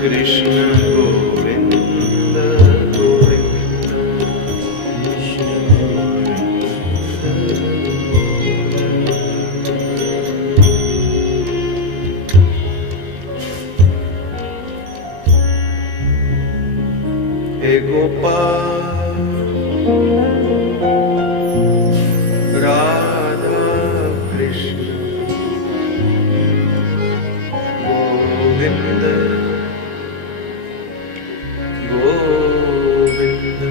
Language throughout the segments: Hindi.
कृष्ण गोविंद गोविंद कृष्ण हे गोपाल राधा कृष्ण गोविंद गोविंद।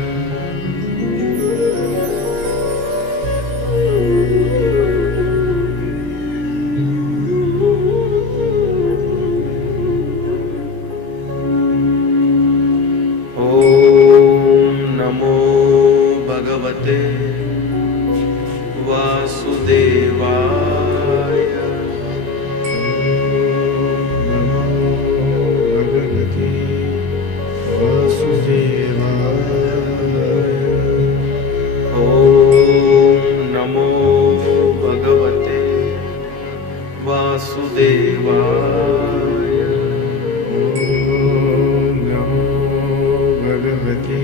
ओम नमो भगवते वासुदेवाय। नमो भगवते वासुदेवाय। ओम नमो भगवते वासुदेवाय। ओम नमो भगवते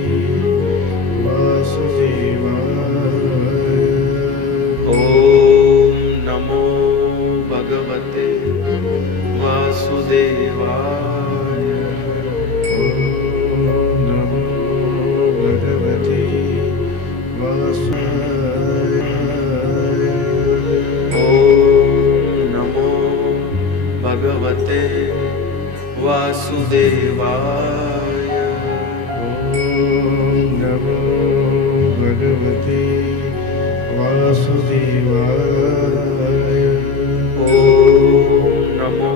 वासुदेवाय। ओम नमो भगवते वासुदेवाय। ओम नमो भगवते वासुदेवाय। ओम नमो भगवते वासुदेवाय। ओम नमो भगवते वासुदेवाय। ओम नमो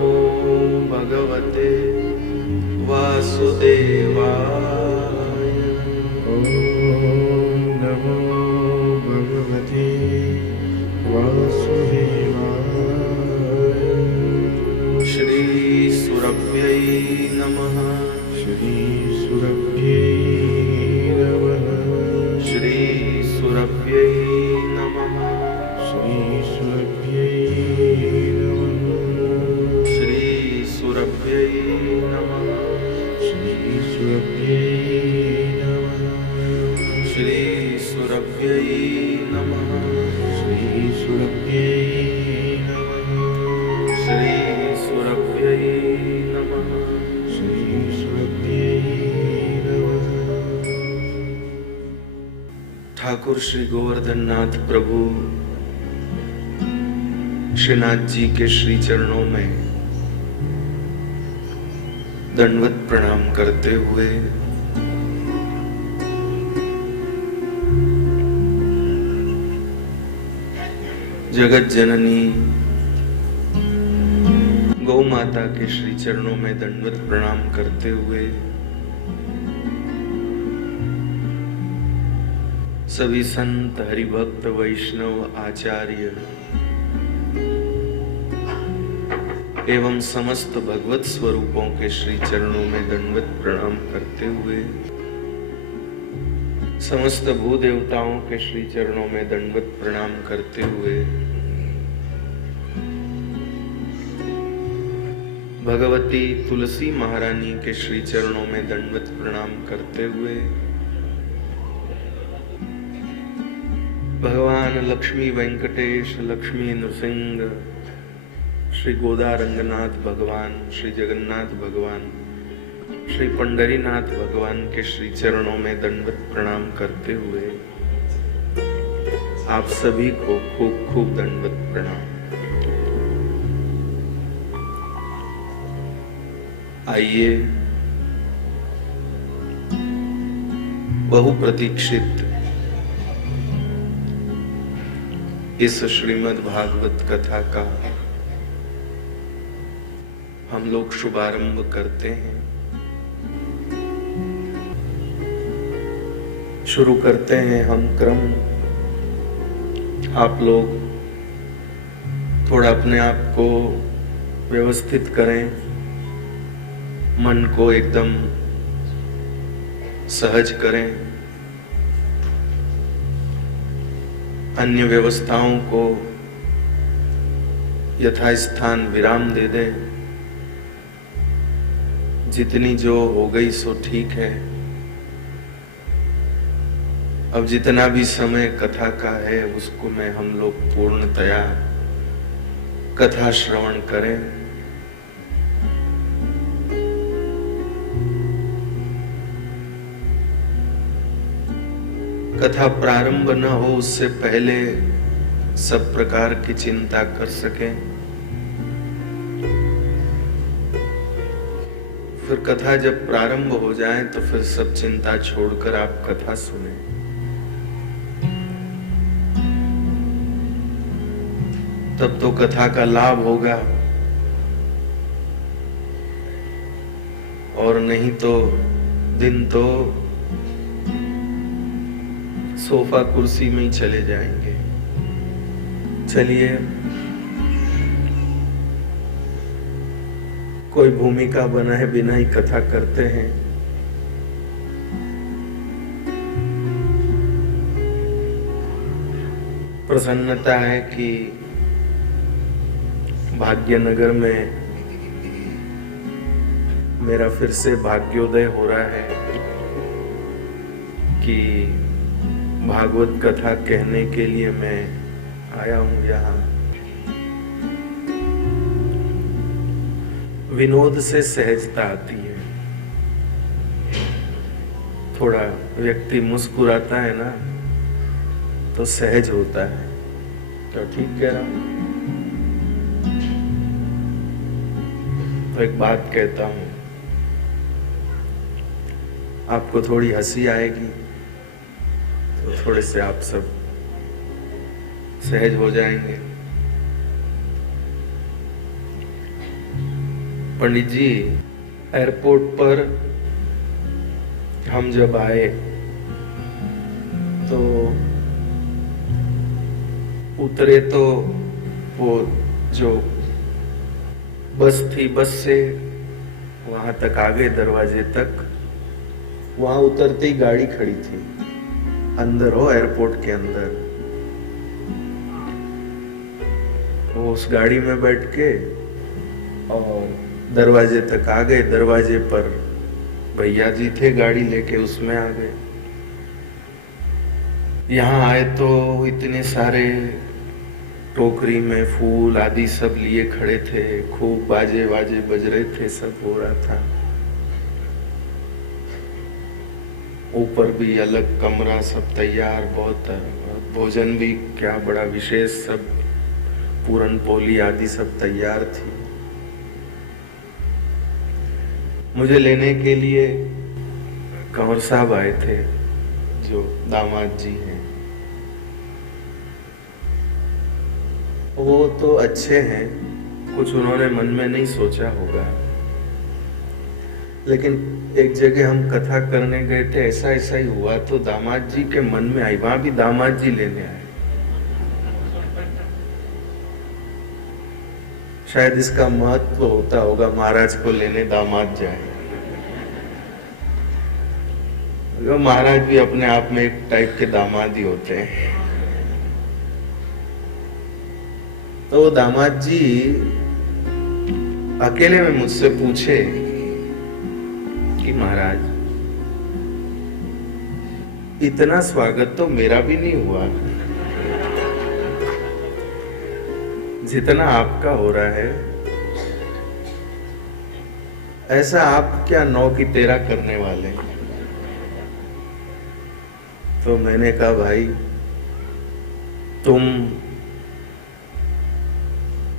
भगवते वासुदेवाय। ओम नमो भगवते वासुदेवाय। श्री सुरभ्यै नमः। श्री सुरभ्यै नमः। श्री सुरभ्यै नमः। श्री सुरभ्यै नमः। श्री सुरभ्यै नमः। श्री सुरभ्यै नमः। श्री सुरभ्यै नमः। श्री सुरभ्यै नमः। श्री सुरभ्यै नमः। श्री सुरभ्यै नमः। ठाकुर श्री गोवर्धन नाथ प्रभु श्रीनाथ जी के श्री चरणों में दंडवत प्रणाम करते हुए जगत जननी गौ माता के श्री चरणों में दंडवत प्रणाम करते हुए सभी संत हरिभक्त वैष्णव आचार्य एवं समस्त भगवत स्वरूपों के श्री चरणों में दंडवत प्रणाम करते हुए समस्त भूदेवताओं के श्री चरणों में दंडवत प्रणाम करते हुए भगवती तुलसी महारानी के श्री चरणों में दंडवत प्रणाम करते हुए भगवान लक्ष्मी वेंकटेश लक्ष्मी नृसिंह श्री गोदा रंगनाथ भगवान श्री जगन्नाथ भगवान श्री पंडरीनाथ भगवान के श्री चरणों में दंडवत प्रणाम करते हुए आप सभी को खूब खूब दंडवत प्रणाम। आइए बहुप्रतीक्षित इस श्रीमद् भागवत कथा का हम लोग शुभारंभ करते हैं। शुरू करते हैं हम क्रम। आप लोग थोड़ा अपने आप को व्यवस्थित करें, मन को एकदम सहज करें, अन्य व्यवस्थाओं को यथास्थान विराम दे दें। जितनी जो हो गई सो ठीक है। अब जितना भी समय कथा का है उसको में हम लोग पूर्णतया कथा श्रवण करें। कथा प्रारंभ न हो उससे पहले सब प्रकार की चिंता कर सकें। फिर कथा जब प्रारंभ हो जाए तो फिर सब चिंता छोड़कर आप कथा सुने। तब तो कथा का लाभ होगा, और नहीं तो दिन तो सोफा कुर्सी में ही चले जाएंगे। चलिए, कोई भूमिका बनाए बिना ही कथा करते हैं। प्रसन्नता है कि भाग्यनगर में मेरा फिर से भाग्योदय हो रहा है कि भागवत कथा कहने के लिए मैं आया हूं यहाँ। विनोद से सहजता आती है। थोड़ा व्यक्ति मुस्कुराता है ना तो सहज होता है। तो ठीक कह रहा हूं? तो एक बात कहता हूं, आपको थोड़ी हंसी आएगी तो थोड़े से आप सब सहज हो जाएंगे। पंडित जी, एयरपोर्ट पर हम जब आए तो उतरे तो वो जो बस थी, बस से वहां तक आ गए, दरवाजे तक। वहां उतरते ही गाड़ी खड़ी थी, अंदर हो, एयरपोर्ट के अंदर। वो उस गाड़ी में बैठ के और दरवाजे तक आ गए। दरवाजे पर भैया जी थे, गाड़ी लेके उसमें आ गए। यहाँ आए तो इतने सारे टोकरी में फूल आदि सब लिए खड़े थे, खूब बाजे बाजे बज रहे थे, सब हो रहा था। ऊपर भी अलग कमरा सब तैयार, बहुत भोजन भी क्या बड़ा विशेष, सब पूरन पोली आदि सब तैयार थी। मुझे लेने के लिए कंवर साहब आए थे, जो दामाद जी हैं। वो तो अच्छे हैं, कुछ उन्होंने मन में नहीं सोचा होगा, लेकिन एक जगह हम कथा करने गए थे, ऐसा ऐसा ही हुआ तो दामाद जी के मन में आई, वहां भी दामाद जी लेने आए। शायद इसका महत्व होता होगा, महाराज को लेने दामाद जाए। महाराज भी अपने आप में एक टाइप के दामाद ही होते हैं। तो वो दामाद जी अकेले में मुझसे पूछे कि महाराज, इतना स्वागत तो मेरा भी नहीं हुआ जितना आपका हो रहा है। ऐसा आप क्या 9 की 13 करने वाले? तो मैंने कहा, भाई तुम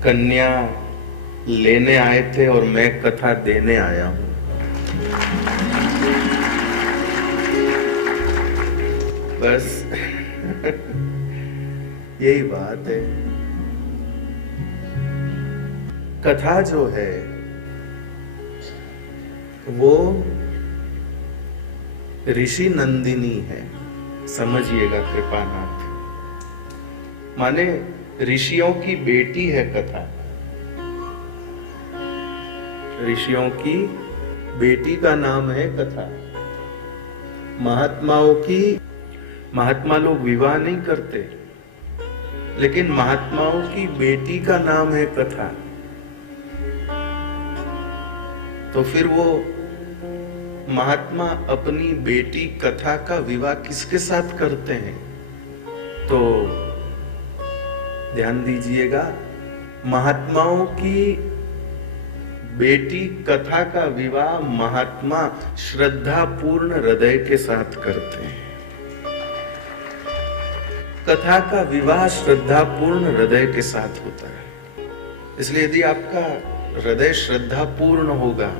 कन्या लेने आए थे और मैं कथा देने आया हूं। बस यही बात है। कथा जो है वो ऋषि नंदिनी है, समझिएगा कृपानाथ। माने ऋषियों की बेटी है कथा। ऋषियों की बेटी का नाम है कथा। महात्मा लोग विवाह नहीं करते, लेकिन महात्माओं की बेटी का नाम है कथा। तो फिर वो महात्मा अपनी बेटी कथा का विवाह किसके साथ करते हैं? तो ध्यान दीजिएगा, महात्माओं की बेटी कथा का विवाह महात्मा श्रद्धापूर्ण हृदय के साथ करते हैं। कथा का विवाह श्रद्धापूर्ण हृदय के साथ होता है। इसलिए यदि आपका हृदय श्रद्धापूर्ण होगा,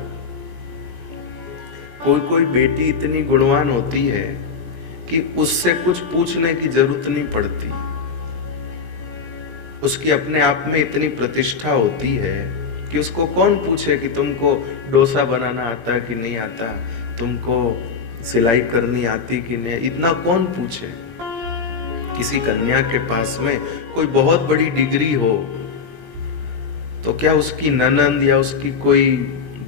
कोई बेटी इतनी गुणवान होती है कि उससे कुछ पूछने की जरूरत नहीं पड़ती, उसकी अपने आप में इतनी प्रतिष्ठा होती है कि उसको कौन पूछे कि तुमको डोसा बनाना आता कि नहीं आता, तुमको सिलाई करनी आती कि नहीं, इतना कौन पूछे। किसी कन्या के पास में कोई बहुत बड़ी डिग्री हो तो क्या उसकी ननंद या उसकी कोई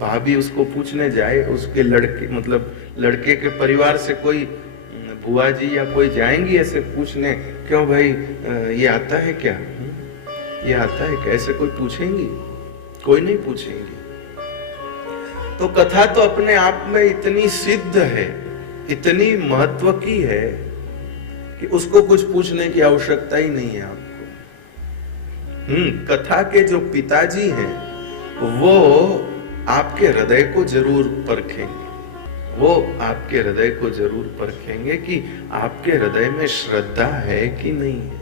भाभी उसको पूछने जाए? उसके लड़के मतलब लड़के के परिवार से कोई बुआ जी या कोई जाएंगी ऐसे पूछने, क्यों भाई ये आता है क्या, ये आता है क्या? ऐसे कोई पूछेंगी? कोई नहीं पूछेंगी। तो कथा तो अपने आप में इतनी सिद्ध है, इतनी महत्व की है कि उसको कुछ पूछने की आवश्यकता ही नहीं है आपको। कथा के जो पिताजी हैं वो आपके हृदय को जरूर परखेंगे, वो आपके हृदय को जरूर परखेंगे कि आपके हृदय में श्रद्धा है कि नहीं है।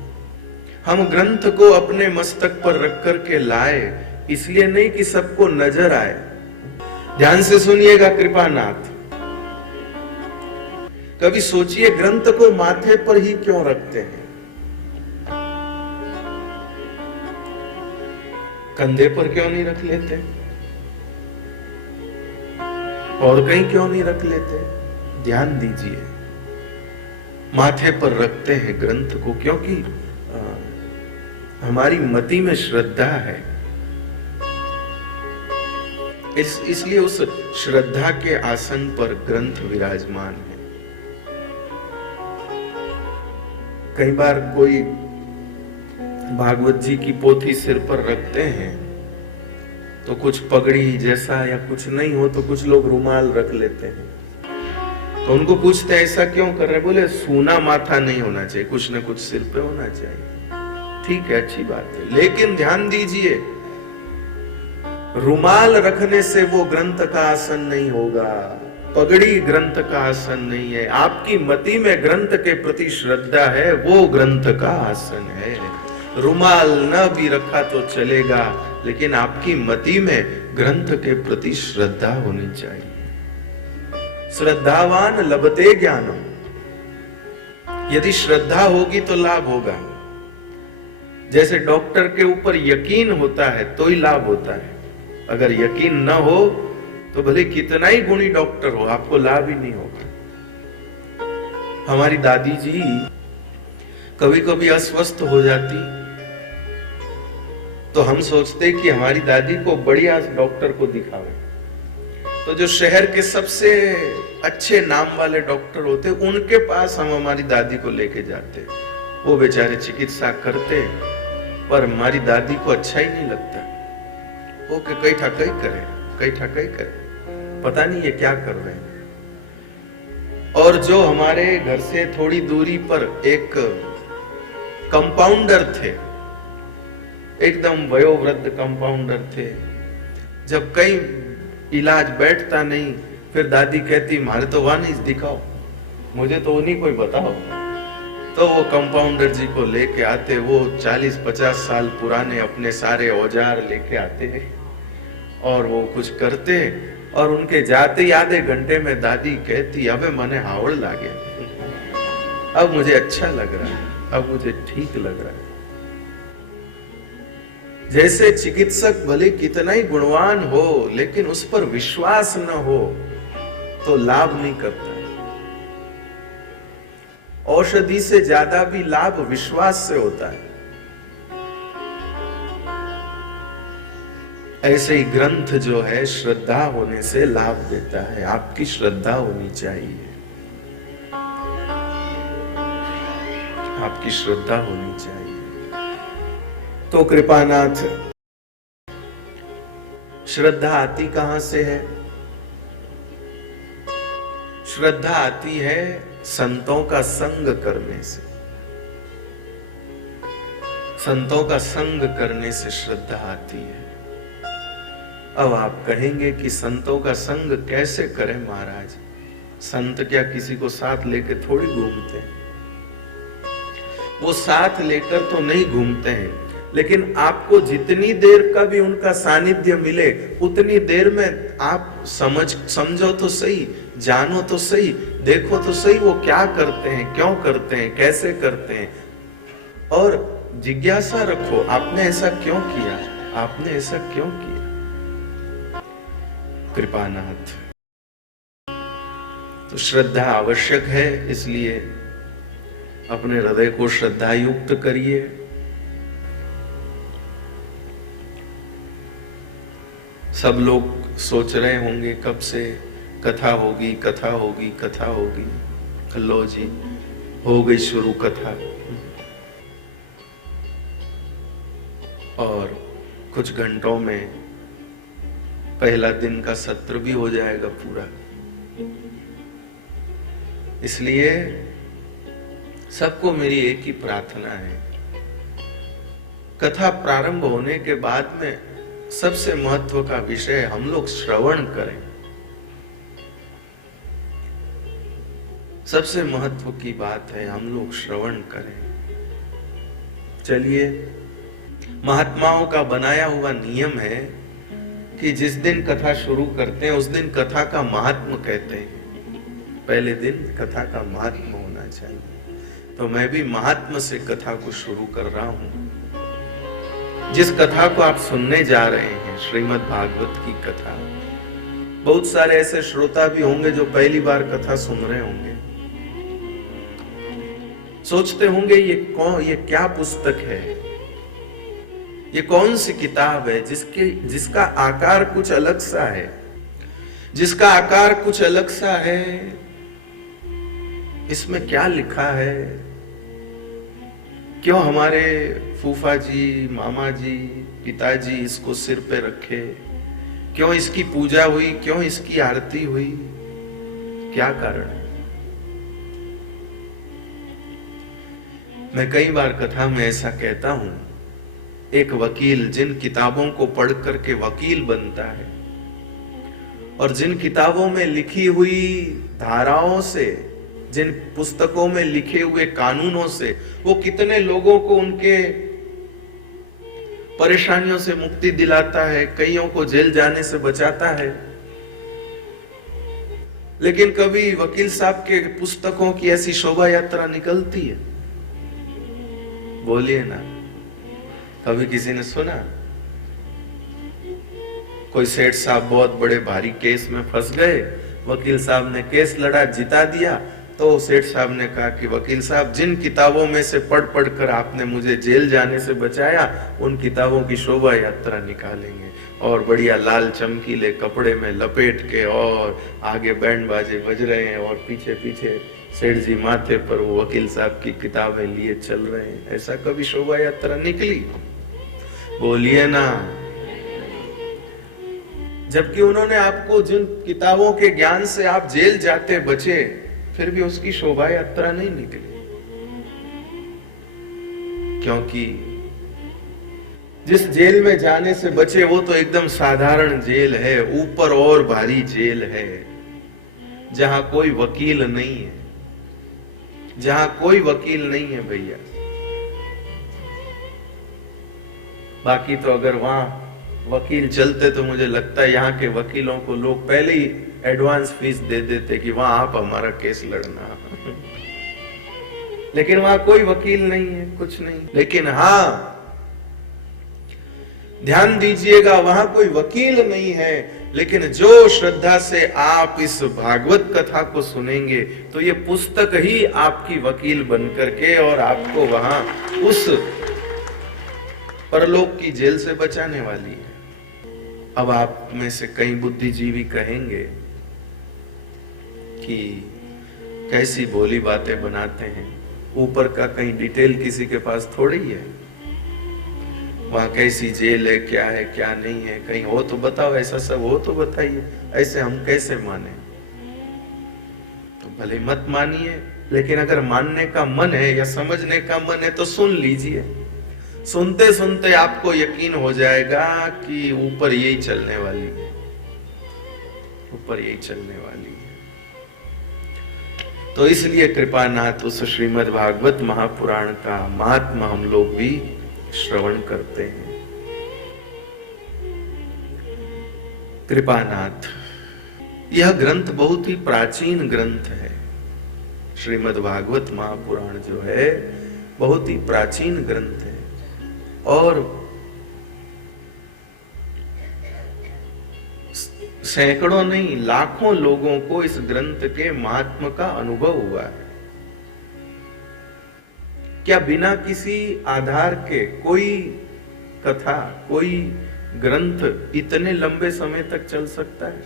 हम ग्रंथ को अपने मस्तक पर रख कर के लाए इसलिए नहीं कि सबको नजर आए। ध्यान से सुनिएगा कृपानाथ, कभी सोचिए ग्रंथ को माथे पर ही क्यों रखते हैं? कंधे पर क्यों नहीं रख लेते? और कहीं क्यों नहीं रख लेते? ध्यान दीजिए, माथे पर रखते हैं ग्रंथ को क्योंकि हमारी मति में श्रद्धा है। इसलिए उस श्रद्धा के आसन पर ग्रंथ विराजमान है। कई बार कोई भागवत जी की पोथी सिर पर रखते हैं तो कुछ पगड़ी जैसा या कुछ नहीं हो तो कुछ लोग रुमाल रख लेते हैं। तो उनको पूछते हैं ऐसा क्यों कर रहे? बोले सूना माथा नहीं होना चाहिए, कुछ न कुछ सिर पे होना चाहिए। ठीक है, अच्छी बात है, लेकिन ध्यान दीजिए रुमाल रखने से वो ग्रंथ का आसन नहीं होगा, पगड़ी ग्रंथ का आसन नहीं है। आपकी मति में ग्रंथ के प्रति श्रद्धा है, वो ग्रंथ का आसन है। रुमाल न भी रखा तो चलेगा, लेकिन आपकी मति में ग्रंथ के प्रति श्रद्धा होनी चाहिए। श्रद्धावान लभते ज्ञानम, यदि श्रद्धा होगी तो लाभ होगा। जैसे डॉक्टर के ऊपर यकीन होता है तो ही लाभ होता है, अगर यकीन न हो तो भले कितना ही गुणी डॉक्टर हो आपको लाभ ही नहीं होगा। हमारी दादी जी कभी कभी अस्वस्थ हो जाती तो हम सोचते कि हमारी दादी को बढ़िया डॉक्टर को दिखावे। तो जो शहर के सबसे अच्छे नाम वाले डॉक्टर होते उनके पास हम हमारी दादी को लेके जाते। वो बेचारे चिकित्सा करते पर हमारी दादी को अच्छा ही नहीं लगता। वो कई ठाकई करे, कई ठाकई करे, पता नहीं ये क्या कर रहे हैं। और जो हमारे घर से थोड़ी दूरी पर एक कंपाउंडर थे, एकदम वयोवृद्ध कंपाउंडर थे, जब कई इलाज बैठता नहीं फिर दादी कहती मारे तो वहां नहीं दिखाओ, मुझे तो उन्हीं कोई बताओ। तो वो कंपाउंडर जी को लेके आते, वो 40-50 साल पुराने अपने सारे औजार लेके आते और वो कुछ करते और उनके जाते ही आधे घंटे में दादी कहती अबे मने हावड़ लागे, अब मुझे अच्छा लग रहा है, अब मुझे ठीक लग रहा है। जैसे चिकित्सक भले कितना ही गुणवान हो लेकिन उस पर विश्वास न हो तो लाभ नहीं करता है। औषधि से ज्यादा भी लाभ विश्वास से होता है। ऐसे ही ग्रंथ जो है श्रद्धा होने से लाभ देता है। आपकी श्रद्धा होनी चाहिए, आपकी श्रद्धा होनी चाहिए। तो कृपानाथ, श्रद्धा आती कहां से है? श्रद्धा आती है संतों का संग करने से। संतों का संग करने से श्रद्धा आती है। अब आप कहेंगे कि संतों का संग कैसे करें महाराज? संत क्या किसी को साथ लेके थोड़ी घूमते हैं? वो साथ लेकर तो नहीं घूमते हैं, लेकिन आपको जितनी देर का भी उनका सानिध्य मिले उतनी देर में आप समझो तो सही, जानो तो सही, देखो तो सही वो क्या करते हैं, क्यों करते हैं, कैसे करते हैं, और जिज्ञासा रखो आपने ऐसा क्यों किया, आपने ऐसा क्यों किया। कृपानाथ। तो श्रद्धा आवश्यक है, इसलिए अपने हृदय को श्रद्धा युक्त करिए। सब लोग सोच रहे होंगे कब से कथा होगी, कथा होगी, कथा होगी। लो जी, हो गई शुरू कथा। और कुछ घंटों में पहला दिन का सत्र भी हो जाएगा पूरा। इसलिए सबको मेरी एक ही प्रार्थना है, कथा प्रारंभ होने के बाद में सबसे महत्व का विषय हम लोग श्रवण करें। सबसे महत्व की बात है हम लोग श्रवण करें। चलिए, महात्माओं का बनाया हुआ नियम है कि जिस दिन कथा शुरू करते हैं उस दिन कथा का महात्म कहते हैं। पहले दिन कथा का महात्म होना चाहिए। तो मैं भी महात्म से कथा को शुरू कर रहा हूं। जिस कथा को आप सुनने जा रहे हैं, श्रीमद् भागवत की कथा। बहुत सारे ऐसे श्रोता भी होंगे जो पहली बार कथा सुन रहे होंगे। सोचते होंगे ये क्या पुस्तक है, ये कौन सी किताब है जिसका आकार कुछ अलग सा है, जिसका आकार कुछ अलग सा है, इसमें क्या लिखा है, क्यों हमारे फूफा जी, मामा जी, पिताजी इसको सिर पे रखे, क्यों इसकी पूजा हुई, क्यों इसकी आरती हुई, क्या कारण है? मैं कई बार कथा में ऐसा कहता हूं, एक वकील जिन किताबों को पढ़ करके वकील बनता है और जिन किताबों में लिखी हुई धाराओं से, जिन पुस्तकों में लिखे हुए कानूनों से वो कितने लोगों को उनके परेशानियों से मुक्ति दिलाता है, कईयों को जेल जाने से बचाता है। लेकिन कभी वकील साहब के पुस्तकों की ऐसी शोभा यात्रा निकलती है? बोलिए ना, कभी किसी ने सुना? कोई सेठ साहब बहुत बड़े भारी केस में फंस गए, वकील साहब ने केस लड़ा, जिता दिया, तो सेठ साहब ने कहा कि वकील साहब, जिन किताबों में से पढ़ कर आपने मुझे जेल जाने से बचाया, उन किताबों की शोभा यात्रा निकालेंगे और बढ़िया लाल चमकीले कपड़े में लपेट के, और आगे बैंड बाजे बज रहे हैं और पीछे पीछे सेठ जी माथे पर वो वकील साहब की किताबें लिए चल रहे हैं। ऐसा कभी शोभा यात्रा निकली? बोलिए ना। जबकि उन्होंने आपको जिन किताबों के ज्ञान से आप जेल जाते बचे, फिर भी उसकी शोभा यात्रा नहीं निकली। क्योंकि जिस जेल में जाने से बचे वो तो एकदम साधारण जेल है, ऊपर और भारी जेल है, जहां कोई वकील नहीं है, जहां कोई वकील नहीं है भैया। बाकी तो अगर वहां वकील चलते तो मुझे लगता है यहाँ के वकीलों को लोग पहले ही एडवांस फीस दे देते कि वहां आप हमारा केस लड़ना। लेकिन वहां कोई वकील नहीं है, कुछ नहीं। लेकिन हाँ, ध्यान दीजिएगा, वहां कोई वकील नहीं है, लेकिन जो श्रद्धा से आप इस भागवत कथा को सुनेंगे तो ये पुस्तक ही आपकी वकील बन करके और आपको वहां उस परलोक की जेल से बचाने वाली है। अब आप में से कई बुद्धिजीवी कहेंगे कि कैसी भोली बातें बनाते हैं, ऊपर का कहीं डिटेल किसी के पास थोड़ी है, वहां कैसी जेल है, क्या है क्या नहीं है, कहीं हो तो बताओ, ऐसा सब हो तो बताइए, ऐसे हम कैसे माने। तो भले मत मानिए, लेकिन अगर मानने का मन है या समझने का मन है तो सुन लीजिए। सुनते सुनते आपको यकीन हो जाएगा कि ऊपर यही चलने वाली है, ऊपर यही चलने वाली है। तो इसलिए कृपानाथ उस श्रीमद् भागवत महापुराण का महात्मा हम लोग भी श्रवण करते हैं। कृपानाथ, यह ग्रंथ बहुत ही प्राचीन ग्रंथ है। श्रीमद् भागवत महापुराण जो है बहुत ही प्राचीन ग्रंथ है और सैकड़ों नहीं लाखों लोगों को इस ग्रंथ के महात्म का अनुभव हुआ है। क्या बिना किसी आधार के कोई कथा, कोई ग्रंथ इतने लंबे समय तक चल सकता है?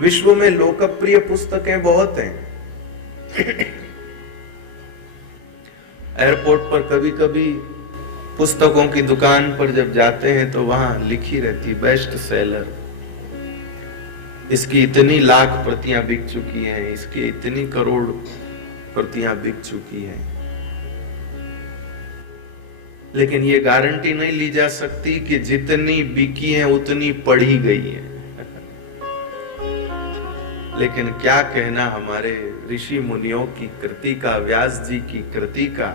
विश्व में लोकप्रिय पुस्तकें बहुत हैं। एयरपोर्ट पर कभी कभी पुस्तकों की दुकान पर जब जाते हैं तो वहां लिखी रहती बेस्ट सेलर, इसकी इतनी लाख प्रतियां बिक चुकी हैं, इसकी इतनी करोड़ प्रतियां बिक चुकी हैं। लेकिन ये गारंटी नहीं ली जा सकती कि जितनी बिकी है उतनी पढ़ी गई है। लेकिन क्या कहना हमारे ऋषि मुनियों की कृति का, व्यास जी की कृति का,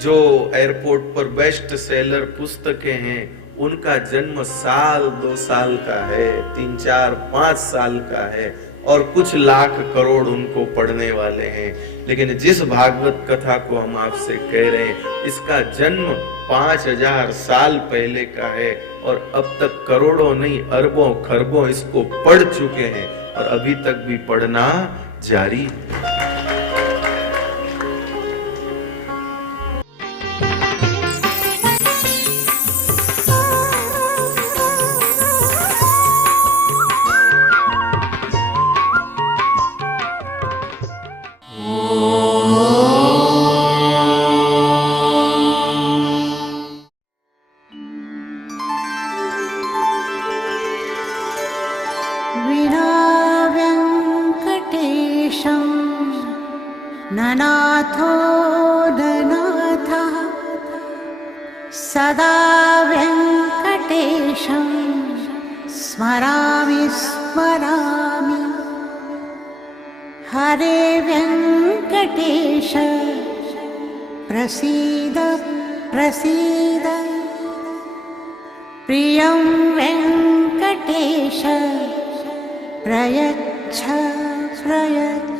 जो एयरपोर्ट पर बेस्ट सेलर पुस्तकें हैं उनका जन्म साल 2 साल का है, 3, 4, 5 साल का है और कुछ लाख करोड़ उनको पढ़ने वाले हैं। लेकिन जिस भागवत कथा को हम आपसे कह रहे हैं इसका जन्म 5000 साल पहले का है और अब तक करोड़ों नहीं अरबों खरबों इसको पढ़ चुके हैं और अभी तक भी पढ़ना जारी है। ननाथो ननाथः सदा वेङ्कटेशं स्मरामि स्मरामि। हरे वेङ्कटेश प्रसीद प्रसीद। प्रियं वेङ्कटेश प्रयच्छ प्रयच्छ।